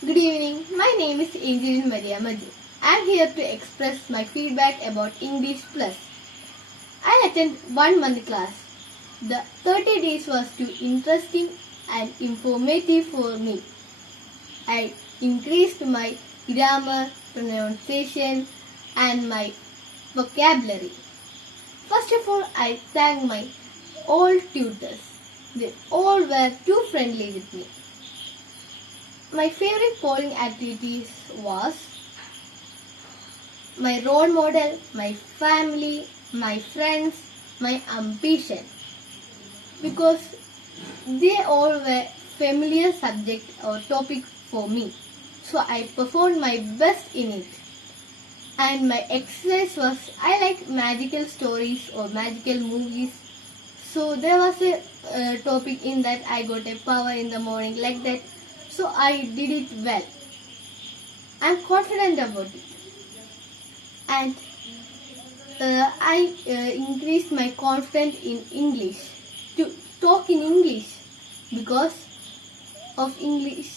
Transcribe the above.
Good evening. My name is Angelin Maria Maju. I am here to express my feedback about English Plus. I attend 1 month class. The 30 days was too interesting and informative for me. I increased my grammar, pronunciation and my vocabulary. First of all, I thank my all tutors. They all were too friendly with me. My favorite polling activities was my role model, my family, my friends, my ambition. Because they all were familiar subject or topic for me. So I performed my best in it. And my exercise was I like magical stories or magical movies. So there was a topic in that I got a power in the morning like that. So I did it well. I'm confident about it. And I increased my confidence in English to talk in English because of English.